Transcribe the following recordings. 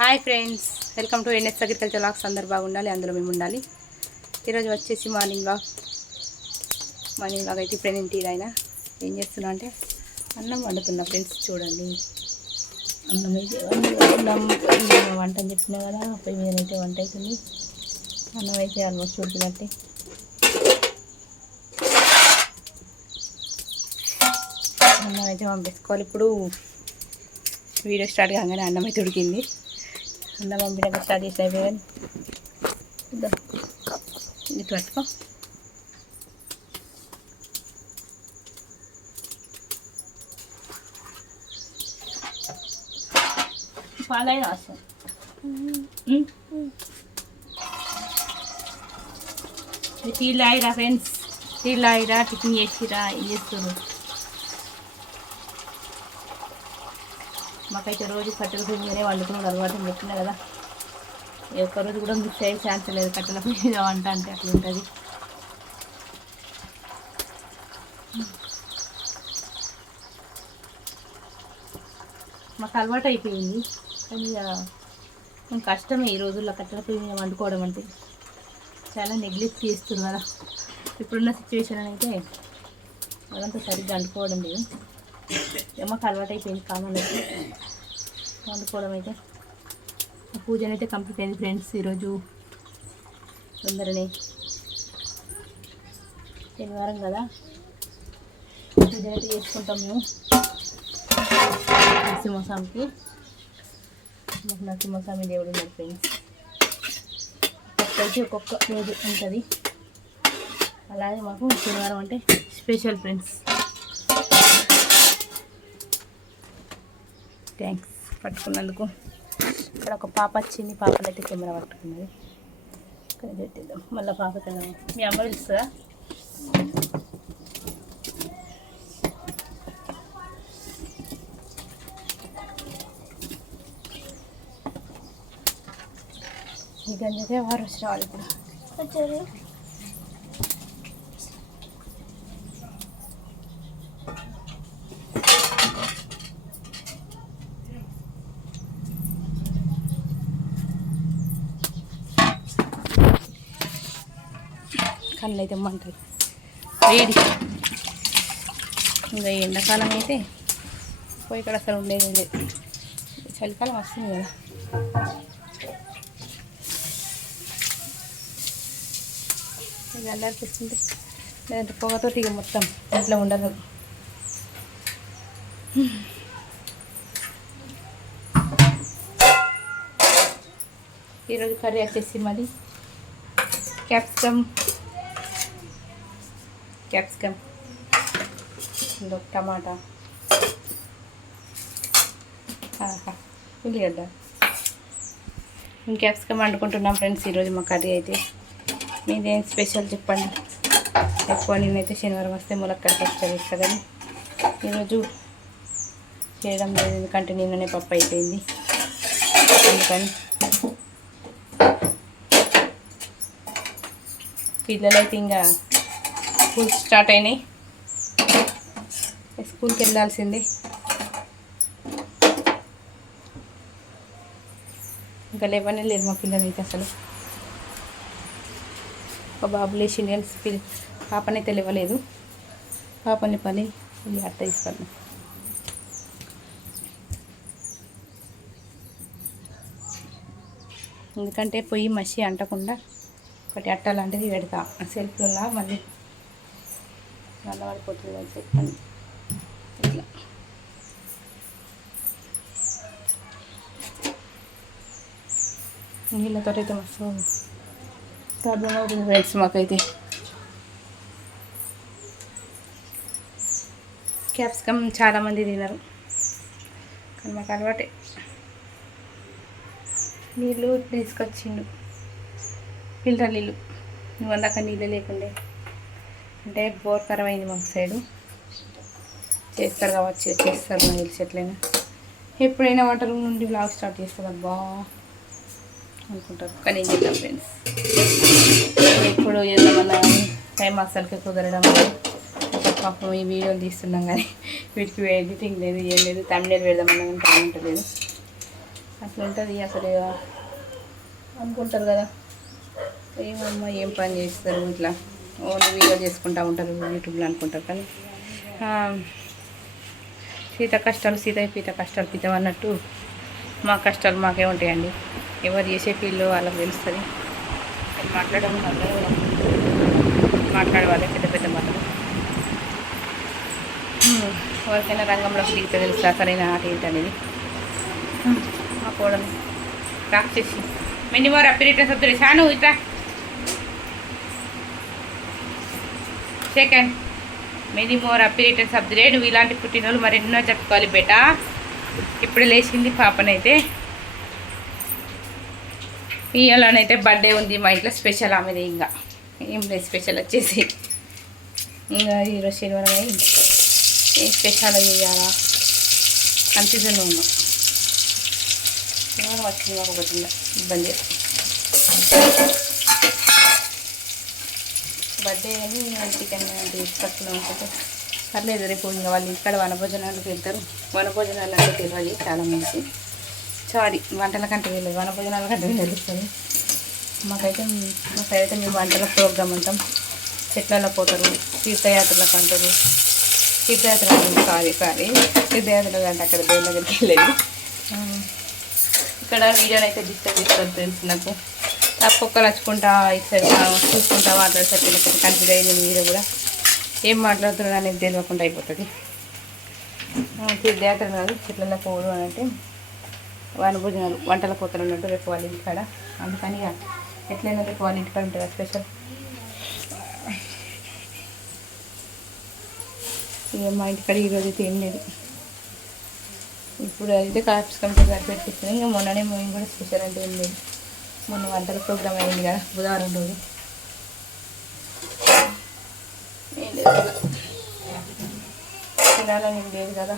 Hi friends, welcome to NS agriculture vlogs. అందరు బాగుండాలి, అందులో మేము ఉండాలి. ఈరోజు వచ్చేసి మార్నింగ్ వ్లాగ్ అయితే ఫ్రెండ్ ఇంటి అయినా ఏం చేస్తున్నా అంటే అన్నం వండుతున్నా ఫ్రెండ్స్. చూడండి, అన్నం అయితే వంట అని చెప్పినా కదా, పొయ్యి మీద అయితే వంట అవుతుంది. అన్నం అయితే ఆల్మోస్ట్ ఉడికినట్టే. అన్నం అయితే పంపించుకోవాలి. ఇప్పుడు వీడియో స్టార్ట్ కాగానే అన్నం అయితే ఉడికింది. అన్నం పంపించక స్టార్ట్ చేసి అయిపోయాను. ఇటు పట్టుకో. పాలైనా వస్తాం. టీలు ఆయిరా ఫ్రెండ్స్, టీలు ఆయిరా, టిఫిన్ చేసిరా, ఏం చేస్తున్నారు? మాకైతే రోజు కట్టెల పొయ్యి మీదనే వండుకున్నాడు అలవాటు చెప్తున్నా కదా. ఒక్కరోజు కూడా మిస్ అయ్యే ఛాన్స్ లేదు. కట్టెల పొయ్యి మీద వంట అంటే అట్లా ఉంటుంది. మాకు అలవాటు అయిపోయింది, కానీ ఇక కష్టమే ఈ రోజుల్లో కట్టెల పొయ్యి మీద వండుకోవడం అంటే. చాలా నెగ్లెక్ట్ చేస్తున్నారు కదా ఇప్పుడున్న సిచ్యువేషన్ అయితే. అదంతా సరిగ్గా వండుకోవడం లేదు. మాకు అలవాటు అయిపోయింది కామన్ అయితే వండుకోవడం అయితే. పూజన అయితే కంప్లీట్ అయింది ఫ్రెండ్స్. ఈరోజు తొందరనే శనివారం కదా, పూజన అయితే చేసుకుంటాం మేము నరసింహస్వామికి. మాకు నరసింహస్వామి దేవుడు ఉన్నారు ఫ్రెండ్స్. ఒక్కొక్కరికి ఒక్కొక్క రోజు ఉంటుంది. అలాగే మాకు శనివారం అంటే స్పెషల్ ఫ్రెండ్స్. థ్యాంక్స్ పట్టుకున్నందుకు. ఇక్కడ ఒక పాప వచ్చింది, పాపలు అయితే కెమెరా పట్టుకున్నది. ఇక్కడ పెట్టిద్దాం మళ్ళీ. పాప కదా మీ అమ్మ పిలుస్తుందా? ఈ గంజతే వారు వచ్చి రావాలి ఇప్పుడు. వచ్చారు కళ్ళు అయితే మంటాయి వేడి. ఇంకా ఎండాకాలం అయితే పోయి ఇక్కడ అసలు ఉండేది లేదు. చలికాలం వస్తుంది కదా. ఇది అల్లరికి వస్తుంది, లేదంటే పొగతో ఇక మొత్తం ఇంట్లో ఉండదు. ఈరోజు కర్రీ వచ్చేసి మాది క్యాప్సికమ్ టమాటా ఉల్లిగడ్డ క్యాప్సికమ్ వండుకుంటున్నాం ఫ్రెండ్స్. ఈరోజు మా కర్రీ అయితే. మీదేం స్పెషల్ చెప్పండి. ఎక్కువ నేనైతే శనివారం వస్తే ములక్కాడ పచ్చడి ఇస్తుందని ఈరోజు చేయడం లేదు, ఎందుకంటే నిన్ననే పప్పు అయిపోయింది. అందుకని పిల్లలైతే ఇంకా స్కూల్ స్టార్ట్ అయినాయి, స్కూల్కి వెళ్ళాల్సిందే. ఇంకా లేవనే లేదు మా పిల్లలైతే అసలు. ఒక బాబు లేచింది కానీ పాపనైతే లేవలేదు. పాపని పని అట్ట తీసుకున్నాం. ఎందుకంటే పొయ్యి మసి అంటకుండా ఒకటి అట్ట లాంటిది పెడతా సెల్ఫ్లో, మళ్ళీ నల్లబడిపోతుంది అని చెప్పండి. ఇట్లా నీళ్ళతో అయితే మస్తు ప్రాబ్లం అవుతుంది ఫ్రెండ్స్ మాకైతే. క్యాప్సికమ్ చాలామంది తినరు, కానీ మాకు అలవాటే. నీళ్ళు తీసుకొచ్చిండు, ఫిల్టర్ నీళ్ళు. నువ్వు అందాక నీళ్ళు లేకుండే, అంటే బోర్ ఖరాబ్ అయింది మాకు సైడు. చేస్తారు కావచ్చు, చేస్తారు నాకు తెలిసి. ఎట్లయినా ఎప్పుడైనా వంట రూమ్ నుండి బ్లాగ్ స్టార్ట్ చేస్తారు అబ్బా అనుకుంటారు, కానీ ఏం చేద్దాం ఫ్రెండ్స్. ఎప్పుడు చేద్దామన్నా టైం అస్సలకే కుదరడం. పాపం ఈ వీడియోలు తీస్తున్నాం కానీ వీటికి ఎడిటింగ్ లేదు, ఏం లేదు. తమిళ పెడదామన్నా కానీ టైం ఉండలేదు. అట్లా ఉంటుంది అసలు. అనుకుంటారు కదా ఏమమ్మా ఏం పని చేస్తారు ఇట్లా ఓన్లీ వీడియో చేసుకుంటూ ఉంటారు యూట్యూబ్లో అనుకుంటారు. కానీ సీత కష్టాలు పీత కష్టాలు పీతం అన్నట్టు మా కష్టాలు మాకే ఉంటాయండి. ఎవరు చేసే ఫీల్డ్ వాళ్ళకి తెలుస్తుంది. మాట్లాడడం మాట్లాడేవాళ్ళే పెద్ద పెద్ద మాటలు. ఎవరికైనా రంగంలోకి దిగితే తెలుస్తా సరైన ఆట ఏంటనేది. మా కోడలు రాక్షసి మినిమోర్ అప్పిరిటన్ సబ్జెక్ట్ షాను ఇట్లా సెకండ్ మినిమోర్ అప్పిరిటన్ సబ్జెక్ట్. నువ్వు ఇలాంటి పుట్టినోళ్ళు మరి ఎన్నో చెప్పుకోవాలి బేటా. ఇప్పుడు లేచింది పాపనైతే. ఇవాళనైతే బర్త్డే ఉంది మా ఇంట్లో స్పెషల్. ఆమెది ఇంకా ఏం లేదు స్పెషల్ వచ్చేసి ఇంకా ఈరోజు శనివారం అయ్యి ఏం స్పెషల్ చేయాలా కన్ఫ్యూజన్లో ఉన్నాం. శనివారం వచ్చింది మాకు ఒకటి ఇబ్బంది. బర్త్డే అని చికెన్ తీసుకొస్తున్నాం అనుకుంటే పర్లేదు. రేపు ఇంకా వాళ్ళు ఇక్కడ వనభోజనాలకు వెళ్తారు. వనభోజనాలు అంటే తెలియాలి చాలా మంది. సారీ వంటల కంటే వెళ్ళదు, వనభోజనాల కంటే తెలుస్తుంది. మా సైడ్ అయితే మేము వంటల ప్రోగ్రామ్ అంటాం. చెట్లలో పోతారు, తీర్థయాత్రలకు అంటారు. తీర్థయాత్ర తీర్థయాత్రలు అంటే అక్కడ దేవుళ్ళ దగ్గరికి వెళ్ళేది. ఇక్కడ వీడియోని అయితే డిస్టర్బ్ చేస్తారు తెలుసు నాకు. తప్పొక్కరు వచ్చుకుంటా ఇటు చూసుకుంటా మాట్లాడేసరికి కన్ఫ్యూజ్ అయ్యింది. వీడియో కూడా ఏం మాట్లాడుతున్నా అనేది తెలియకుండా అయిపోతుంది. తీర్థయాత్ర కాదు చెట్లలో పోడు అని అంటే వనభోజనాలు వంటల పోతలు ఉన్నట్టు రేపు వాళ్ళ ఇంటికాడ. అందుకని ఎట్లయినా రేపు వాళ్ళ ఇంటికాడ ఉంటుంది స్పెషల్. ఇక మా ఇంటికాడ ఈరోజు అయితే ఏం లేదు. ఇప్పుడు అయితే కార్ప్స్ కమిటీ గారు పెట్టిస్తున్నాయి. ఇక మొన్ననే మేము కూడా స్పెషల్ అంటే ఏం లేదు. మొన్న వంటల ప్రోగ్రామ్ అయింది కదా బుధవారం రోజు. ఏం లేదు తినాలని ఏం లేదు కదా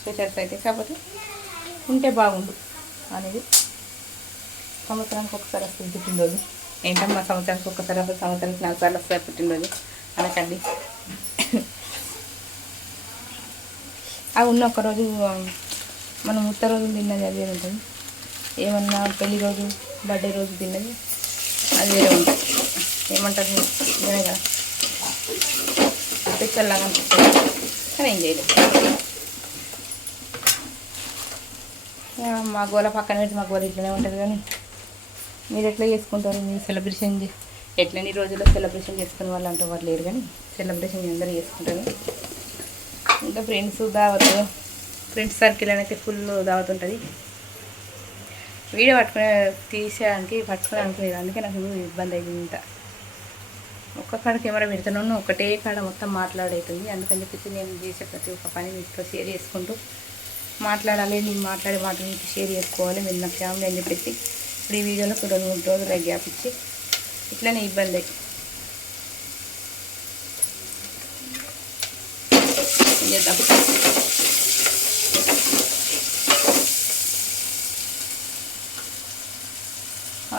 స్పెషల్స్ అయితే. కాకపోతే ఉంటే బాగుండు అనేది. సంవత్సరానికి ఒకసారి వస్తుంది పుట్టినరోజు. ఏంటమ్మా సంవత్సరానికి ఒక్కసారి వస్తుంది, సంవత్సరానికి 4 సార్లు వస్తుంది పుట్టినరోజు అనకండి. అవి ఉన్న ఒక్కరోజు మనం ఉత్త రోజులు తిన్నది అది వేరే ఉంటుంది. ఏమన్నా పెళ్లి రోజు బర్త్డే రోజు తిన్నది అది వేరే ఉంటుంది. ఏమంటారు ఇదే కదా స్పెషల్ లాగా అనిపిస్తుంది. కానీ ఏం చేయలేదు. మా గోల పక్కన పెట్టి మా గోల ఇట్లనే ఉంటుంది. కానీ మీరు ఎట్లా చేసుకుంటారు మీరు సెలబ్రేషన్? ఎట్లని రోజుల్లో సెలబ్రేషన్ చేసుకునే వాళ్ళు అంటూ వాళ్ళు లేరు. కానీ సెలబ్రేషన్ అందరూ చేసుకుంటారు. ఇంకా ఫ్రెండ్స్ దావత్, ఫ్రెండ్స్ సర్కిల్ అనేది ఫుల్ దావత్ ఉంటుంది. వీడియో పట్టుకోవడానికి లేదు. అందుకే నాకు ఇబ్బంది అయింది. ఇంత ఒక్క కాడ కెమెరా పెడుతున్నాను, ఒకటే కాడ మొత్తం మాట్లాడవుతుంది. అందుకని చెప్పేసి నేను చేసే ప్రతి ఒక్క పని మీతో షేర్ చేసుకుంటూ మాట్లాడాలి. నేను మాట్లాడే మాటలు మీకు షేర్ చేసుకోవాలి మీరు నా ఫ్యామిలీ అని చెప్పేసి ఇప్పుడు ఈ వీడియోలో 2-3 రోజులు గ్యాప్ ఇచ్చి ఇట్లనే ఇబ్బంది అయ్యి చేద్దాం.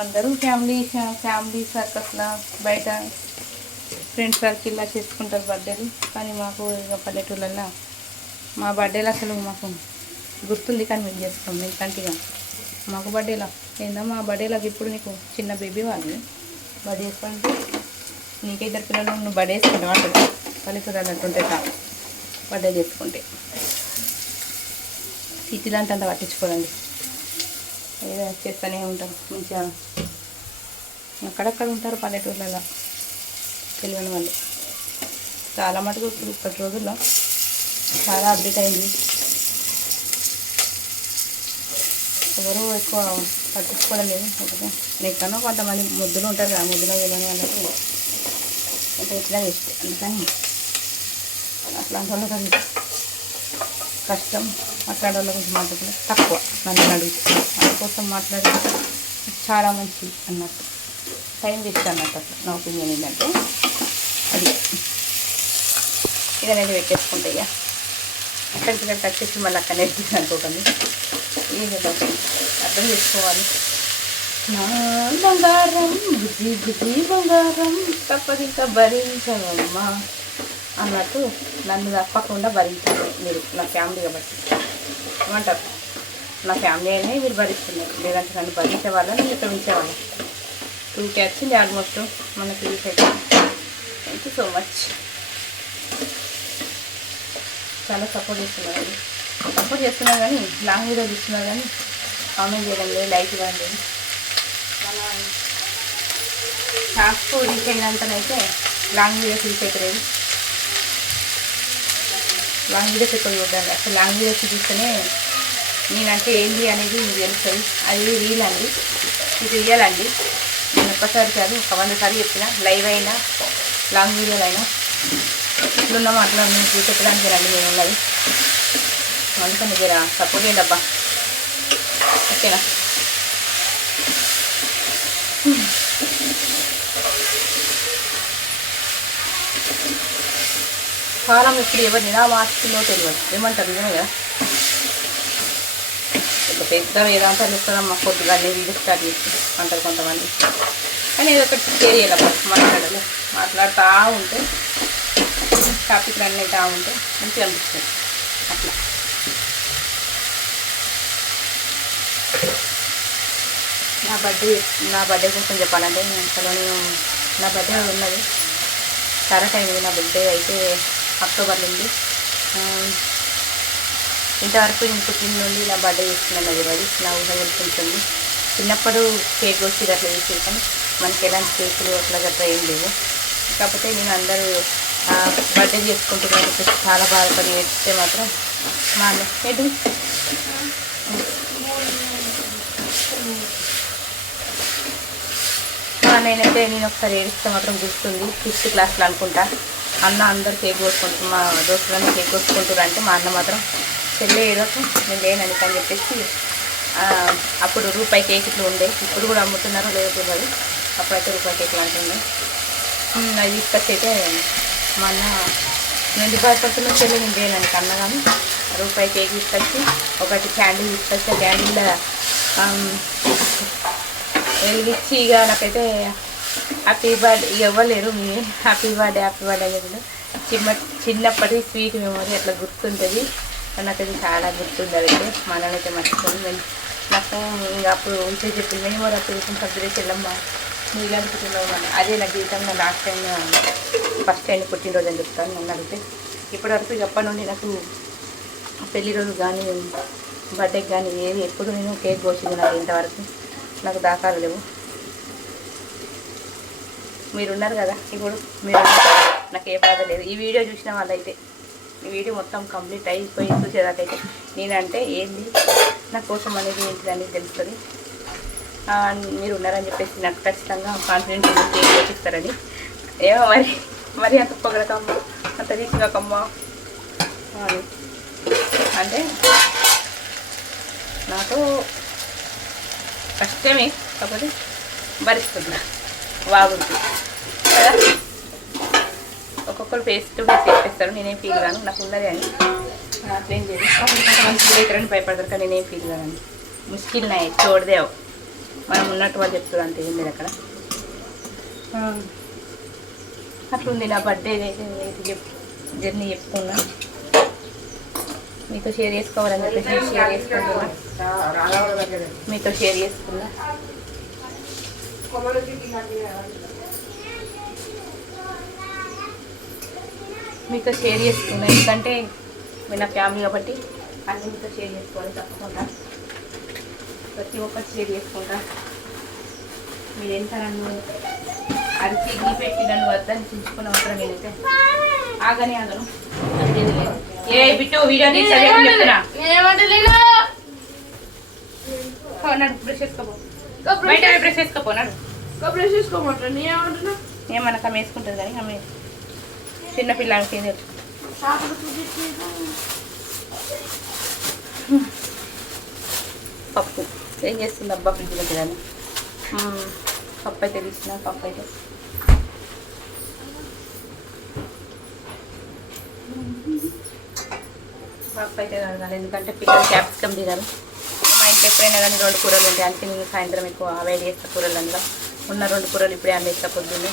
అందరూ ఫ్యామిలీ సర్కస్లా బయట ఫ్రెండ్స్ సర్కిల్లా చేసుకుంటారు బర్త్డేలు. కానీ మాకు ఇక పల్లెటూళ్ళల్లో మా బర్త్డేలు అసలు మాకు గుర్తుంది కానీ మేము చేసుకోం. ఎందుకంటే ఇక మాకు బర్త్డేలా ఏందమ్మా మా బర్త్డేలకు ఇప్పుడు నీకు చిన్న బేబీ వాళ్ళు బర్త్డే చేసుకోండి, నీకే 2 పిల్లలు నువ్వు బర్త్డే చేసుకుంటావు అంటుంది. పల్లెటూరు అన్నట్టుంటే బర్త్డే చేసుకుంటే సిటీలో అంటే అంత పట్టించుకోరండి. ఏదో చేస్తూనే ఉంటారు మంచిగా. అక్కడక్కడ ఉంటారు పల్లెటూర్లలో తెలియని వాళ్ళు. చాలా మటుకు ఇప్పుడు ఇప్పటి రోజుల్లో చాలా అప్డేట్ అయింది. ఎవరు ఎక్కువ పట్టించుకోవడం లేదు. ఎక్కడో కొంతమంది ముద్దులు ఉంటారు కదా, ముద్దులో వెళ్ళని వాళ్ళకి అంటే ఇట్లా వేస్ట్. అందుకని అట్లాంటి వాళ్ళకి కష్టం. అట్లాంటి వాళ్ళ గురించి మాట్లాడడం తక్కువ. నన్ను అడిగితే అందుకోసం మాట్లాడడం చాలా మంచిది అన్నట్టు. టైం వేస్ట్ అన్నట్టు. అట్లా నా ఒపీనియన్ ఏంటంటే అది ఇదనేది పెట్టేసుకుంటే ఇక అక్కడికి టచ్ చేసి మళ్ళీ అక్కడ నేర్పించి అనుకోకండి. ఏది అర్థం చేసుకోవాలి. నా బంగారం బుద్ధి బుద్ధి బంగారం తప్పది ఇంకా భరించవమ్మా అన్నట్టు నన్ను తప్పకుండా భరించాలి మీరు నా ఫ్యామిలీ కాబట్టి. ఏమంటారు? నా ఫ్యామిలీ అయినా వీళ్ళు భరిస్తున్నారు, లేదంటే నన్ను భరించే వాళ్ళు నేను ఇక్కడ ఉంచేవాళ్ళు. 2K వచ్చింది ఆల్మోస్ట్ మనకి రీచ్ అయితే. Thank you so much. చాలా సపోర్ట్ చేస్తున్నారు కానీ లాంగ్ వీడియో చూస్తున్నారు కానీ కామెంట్ చేయడం లేదు, లైక్ ఇవ్వడం లేదు. మన టాస్క్ రీచ్ అయినంతనైతే లాంగ్ వీడియోస్ రీచ్ అవుతలేదు. లాంగ్ వీడియోస్ ఎక్కువ చూడండి. అసలు లాంగ్ వీడియోస్ చూస్తేనే నేనంటే ఏంటి అనేది మీకు తెలుస్తుంది. అది రీల్ అండి, ఇది రియల్ అండి. నేను ఒక్కసారి కాదు 100 సార్లు చెప్పిన, లైవ్ అయినా లాంగ్ వీడియోలు అయినా ఎట్లున్నామో అట్లా మీకు చెప్పడానికి రండి నేను ఉన్నది. అందుకని జర సపోర్ట్ చేయండి అబ్బా, ఓకేనా? కాలం ఇప్పుడు ఎవరిని నా మార్చుకుందో తెలియదు. ఏమంటారు నిజమే కదా? పెద్ద వేదాంతాలు ఇస్తారమ్మా పొద్దుగానే వీడియో స్టార్ట్ చేసి అంటారు కొంతమంది. కానీ ఏదో ఒకటి షేర్ చేయాలబ్బా, మాట్లాడుతూ ఉంటే టాపిక్ రన్ అవుతూ ఉంటే మంచిగా అనిపిస్తుంది. అట్లా నా బర్త్డే కోసం చెప్పాలంటే అసలు నేను నా బర్త్డే ఉన్నది చాలా టైం ఉంది. నా బర్త్డే అయితే అక్టోబర్లో ఉంది. ఇంతవరకు నేను పుట్టిన నుండి నా బర్త్డే చేస్తున్నాను. అది నా ఊహ తెలుసుంటుంది. చిన్నప్పుడు కేక్ వచ్చి అట్లా చేసేది కానీ మనకి ఎలాంటి కేకులు అట్లా గట్రా ఏం లేవు. కాకపోతే నేను అందరూ బర్త్డే చేసుకుంటున్నాను చెప్పేసి చాలా బాధపడి ఏడిస్తే మాత్రం మా అన్న ఏంటి నేనైతే నేను ఒకసారి ఏడిస్తే మాత్రం గుర్తుంది. 5th క్లాస్లో అనుకుంటా. అన్న అందరు కేక్ కోసుకుంటారు, మా దోస్తులన్నీ కేక్ కోసుకుంటారు అంటే మా అన్న మాత్రం చెల్లె ఏదోకు నేను లేనని అని చెప్పేసి అప్పుడు రూపాయి కేకులు ఉండే, ఇప్పుడు కూడా అమ్ముతున్నారో లేదో తెలియదు. అప్పుడైతే రూపాయి కేకులు అంటుండే. అది తీసుకొచ్చి అయితే మా అన్న నేను బాధపడుతున్న చెల్లె నేను లేనని అన్న కానీ రూపాయి కేక్ తీసుకొచ్చి ఒకటి క్యాండిల్ తీసుకొచ్చి ఆ క్యాండిల్ వెలిగించి ఇక నాకైతే హ్యాపీ బర్త్డే ఇవ్వలేరు. మీ హ్యాపీ బర్త్డే చెప్పారు. చిన్నప్పటి స్వీట్ మెమొరీ అట్లా గుర్తుంటుంది. నాకైతే చాలా గుర్తుంది. అయితే మా నాన్నైతే మర్చిపోయింది. నాకు ఇంకా అప్పుడు ఉంటే చెప్పింది మెమొరీ అప్పుడు సబ్జెక్ట్ వెళ్ళమ్మ నువ్వు ఇలా అనుకుంటున్నావు అని. అదే నా జీవితంలో లాస్ట్ టైం ఫస్ట్ టైం పుట్టినరోజు అని చెప్తాను నన్ను అడిగితే. ఇప్పటివరకు ఎప్పటి నుండి నాకు పెళ్లి రోజు కానీ బర్త్డేకి కానీ ఏది ఎప్పుడు నేను కేక్ కోసింది నాకు ఇంతవరకు నాకు దాఖలు లేవు. మీరున్నారు కదా ఇప్పుడు, మీరు నాకు ఏ బాధ లేదు. ఈ వీడియో చూసిన వాళ్ళైతే ఈ వీడియో మొత్తం కంప్లీట్ అయిపోయి చూసేదాకైతే నేనంటే ఏంది నా కోసం అనేది ఏంటిది అనేది తెలుస్తుంది. మీరు ఉన్నారని చెప్పేసి నాకు ఖచ్చితంగా కాన్ఫిడెంట్ కేక్ వచ్చిస్తారని. ఏమో మరి అంత పొగడకమ్మా, అంత రీచ్గాకమ్మా అని అంటే నాకు కష్టమే, కాకపోతే భరిస్తున్నా బాగుంది కదా. ఒక్కొక్కరు ఫేస్ టు ఫేస్ చెప్పేస్తారు, నేనేం ఫీల్ కాను. నాకు ఉన్నది అని అట్లేం చేయదు. కొంతమంది ఫీల్ అవుతారని భయపడతారు కానీ నేనేం ఫీల్ కానండి. ముష్కిల్ నాయి చూడదేవు మనం ఉన్నట్టు వాళ్ళు చెప్తారు అంతే, ఏం లేదు అక్కడ. అట్లుంది నా బర్త్డే జర్నీ చెప్పుకున్నా, మీతో షేర్ చేసుకోవాలని చెప్పేసి షేర్ చేసుకుంటున్నా, మీతో షేర్ చేసుకున్నా. మీతో షేర్ చేసుకున్నా ఎందుకంటే మీరు నా ఫ్యామిలీ కాబట్టి అన్నీ మీతో షేర్ చేసుకోవాలి తప్పకుండా. ప్రతి ఒక్కటి షేర్ చేసుకుంటా. మీరు ఎంత నన్ను అరిచి గీ పెట్టి నన్ను వద్దని చించుకున్న అవసరం నేనైతే ఆగని ఆగను. ఏ బిట్టు వీడియో చెప్తున్నా బ్రష్ చేసుకోపో, బయట బ్రష్ చేసుకోపోనాడు. బ్రష్ చేసుకోమంటాను ఏమన్నా ఆమె వేసుకుంటుంది కానీ ఆమె చిన్నపిల్లలకి ఏం తెలుసు. పప్పు ఏం చేస్తుంది అబ్బా ఫ్రిడ్జ్లోకి కానీ పప్పు అయితే తీసిన పప్పు అయితే కడగాలి. ఎందుకంటే పిల్లలు క్యాప్సికమ్ తినరు. మా ఇంట్లో ఎప్పుడైనా కానీ 2 కూరలు ఉంటాయి, అందుకే నేను సాయంత్రం ఎక్కువ అవాయిడ్ చేస్తా కూరలు. అందులో ఉన్న 2 కూరలు ఇప్పుడే అందేస్తా పొద్దున్నే.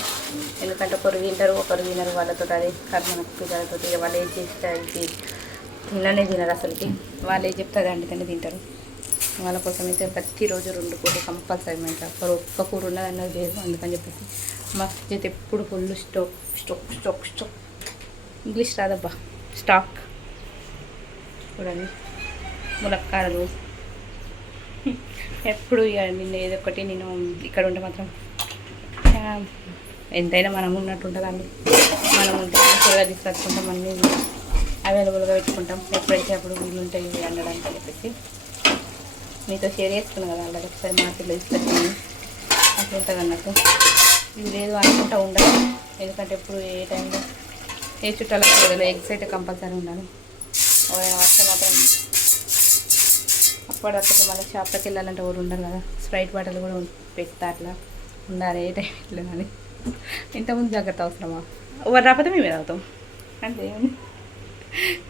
ఎందుకంటే ఒకరు తింటారు ఒకరు తినరు, వాళ్ళతో అదే కర్మనకు పిల్లలతో ఇక వాళ్ళు ఏం చేస్తే తిననే తినరు. అసలుకి వాళ్ళు ఏం చెప్తారు అందుకని తింటారు. వాళ్ళ కోసం అయితే ప్రతిరోజు 2 కూరలు కంపల్సరీ మా ఇంట్లో ఒక్క కూర ఉన్నదన్నది లేదు. అందుకని చెప్పేసి మా ఫ్రిడ్జ్ అయితే ఎప్పుడు ఫుల్ స్టాక్ ఇంగ్లీష్ రాదబ్బా, స్టాక్. చూడండి ములక్కాడలు ఎప్పుడు ఇక నిన్న ఏదో ఒకటి నేను ఇక్కడ ఉంటే మాత్రం ఎంతైనా మనం ఉన్నట్టు ఉంటుందండి. మనం ఉంటే కూరగా తీసుకొచ్చుకుంటాం, అన్నీ అవైలబుల్గా పెట్టుకుంటాం. ఎప్పుడైతే అప్పుడు వీళ్ళు ఉంటాయి అనడానికి చెప్పేసి మీతో షేర్ చేసుకున్నాను కదా. అలాగే ఒకసారి మార్కెట్లో తీసుకొచ్చింది అట్లా ఉంటుంది అన్నట్టు. ఇది లేదు అనుకుంటా ఉండదు, ఎందుకంటే ఎప్పుడు ఏ టైంలో ఏ చుట్టాలకు కూరలు ఎగ్స్ అయితే కంపల్సరీ ఉండాలి. ఎవరైనా వస్తే మాత్రం అప్పటికప్పుడు మళ్ళీ షాప్లోకి వెళ్ళాలంటే ఎవరు ఉండరు కదా. స్ప్రైట్ బాటిల్ కూడా పెడతా అట్లా ఉండాలి ఏ టైం ఇట్లా అని. ఇంతకుముందు జాగ్రత్త అవసరమా, ఎవరు రాకపోతే మేమే తాగుతాం అంతే.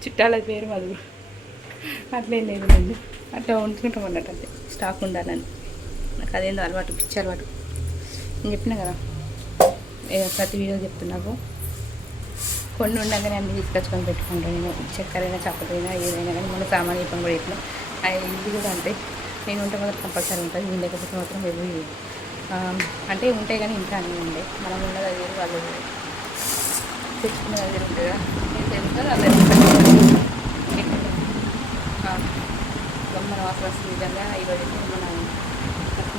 చుట్టాల పేరు మధురు అట్లేం లేదు, అట్లా ఉంచుకుంటాం అన్నట్టు. అంతే స్టాక్ ఉండాలని నాకు అదేందో అలవాటు, పిచ్చి అలవాటు. నేను చెప్పినా కదా ప్రతి వీడియో చెప్తున్నాకు, కొన్ని ఉండగానే అన్నీ తీసుకొచ్చుకొని పెట్టుకుంటాను నేను. చక్కెర అయినా చప్పటైనా ఏదైనా కానీ మన సామాన్ చెప్పడం కూడా చెప్పిన. ఇది కూడా అంటే నేను ఉంటే మాత్రం కంపల్సరీ ఉంటుంది, నేను లేకపోతే మాత్రం ఇవి అంటే ఉంటాయి కానీ ఇంకా అన్నీ ఉండే. మనం ఉన్నది అది వాళ్ళు తెచ్చుకున్న దగ్గర ఉంటుంది కదా, నేను తెలుస్తుంది అది మన వాసన వస్తుంది. నిజంగా ఈరోజు మన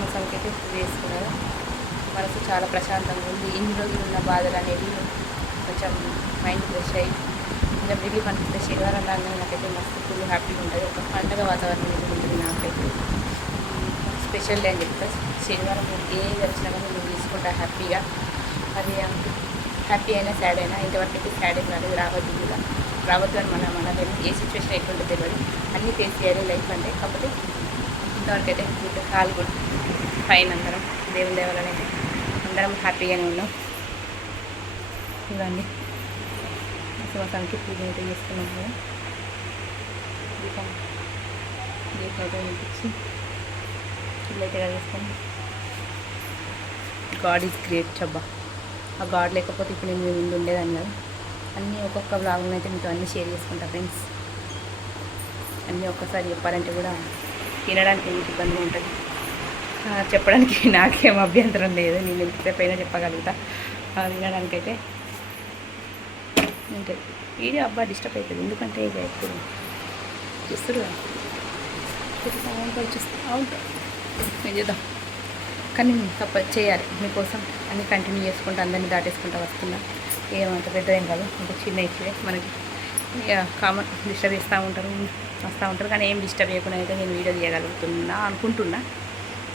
మసాలకి అయితే వేసుకున్నారు. మనసు చాలా ప్రశాంతంగా ఉంది. ఇన్ని రోజులు ఉన్న బాధలు అనేవి కొంచెం మైండ్ ఫ్రెష్ అయ్యి కొంచెం రిలీఫ్ అనిపిస్తే శనివారం లాగా నాకైతే మస్తు ఫుల్ హ్యాపీగా ఉంటుంది. ఒక పండుగ వాతావరణం ఉంటుంది నాకైతే. స్పెషల్ డే అని చెప్తా. శనివారం ఏది వచ్చినా కానీ నేను తీసుకుంటా హ్యాపీగా. అది హ్యాపీ అయినా సాడ్ అయినా, ఇంతవరకు అయితే సాడ్ ఏం రాలేదు, రావద్దు కూడా రావద్దు అని మనకి ఏ సిచ్యువేషన్ ఎట్లుంటుందో తెలియదు. అన్నీ ఫేస్ చేయాలి లైఫ్ అంటే. కాకపోతే ఇంతవరకు అయితే గుడ్ కాల్ గుడ్ ఫైన్, అందరం దేవుని దేవాలని అందరం హ్యాపీగానే ఉన్నాం. చూడండి సంవత్సరానికి పూజ అయితే చేసుకున్నాం కదా. దీపం అయితే వినిపించి ఇట్లయితే చేసుకున్నాం. గాడ్ ఈజ్ గ్రేట్ చబ్బా. ఆ గాడ్ లేకపోతే ఇప్పుడు నేను ముందు ఉండేదాన్ని కదా. అన్నీ ఒక్కొక్క బ్లాగ్లో అయితే మీతో అన్నీ షేర్ చేసుకుంటా ఫ్రెండ్స్. అన్నీ ఒక్కసారి చెప్పాలంటే కూడా తినడానికి ఎందుకు ఇబ్బందిగా ఉంటుంది. చెప్పడానికి నాకేం అభ్యంతరం లేదు, నేను ఎంతసేపు అయినా చెప్పగలుగుతా. వినడానికైతే ఉంటుంది. వీడియో అబ్బా డిస్టర్బ్ అవుతుంది, ఎందుకంటే ఇక ఎప్పుడు చూస్తారు కదా, చూస్తూ ఉంటాయి. మేము చేద్దాం కానీ చేయాలి మీకోసం అన్నీ కంటిన్యూ చేసుకుంటూ అందరినీ దాటేసుకుంటూ వస్తున్నా. ఏమంత పెద్ద ఏం కాదు, ఇంకా చిన్న ఇష్యూవే మనకి. ఇక కామన్ డిస్టర్బ్ చేస్తూ ఉంటారు, వస్తూ ఉంటారు. కానీ ఏం డిస్టర్బ్ చేయకుండా అయితే నేను వీడియో తీయగలుగుతున్నా అనుకుంటున్నా.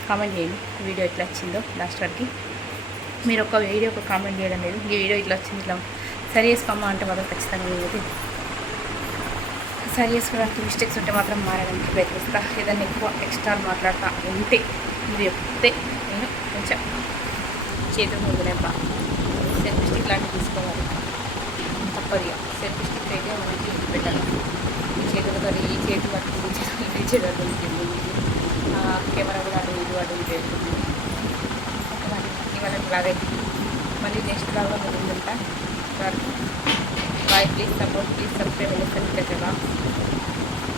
కామెంట్ చేయండి వీడియో ఎట్లా వచ్చిందో. లాస్ట్ వరకు మీరు ఒక వీడియో ఒక కామెంట్ చేయడం లేదు, ఈ వీడియో ఇట్లా వచ్చింది ఇట్లా సరి చేసుకోమా అంటే మాత్రం ఖచ్చితంగా నేనైతే సరి చేసుకోవడానికి మిస్టేక్స్ ఉంటే మాత్రం మారడానికి ప్రయత్నిస్తా. ఏదైనా ఎక్కువ ఎక్స్ట్రా మాట్లాడతా ఉంటే మీరు చెప్తే నేను కొంచెం చేతులు ముందులేపా. సెల్ఫీ స్టిక్ లాంటివి తీసుకోవాలి తప్పదుగా. సెల్ఫీ స్టిక్ అయితే మనకి పెట్టాలి. ఈ చేతులతో ఈ చేతి పట్టుకుని ఈ చేతులు ఉంటుంది, కెమెరా కూడా అటు ఇటు అటు ఇటు వెళ్తుంది. ఇవాళ లాగైతే మళ్ళీ నెక్స్ట్ లాగా నేను ముందుంటా. Bye, please support, please subscribe చేస్తాను కదా.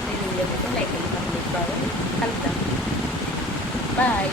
నేను వీడియో అయితే లైక్ చేస్తాను. నెక్స్ట్ బాగా కలుద్దాం. బాయ్.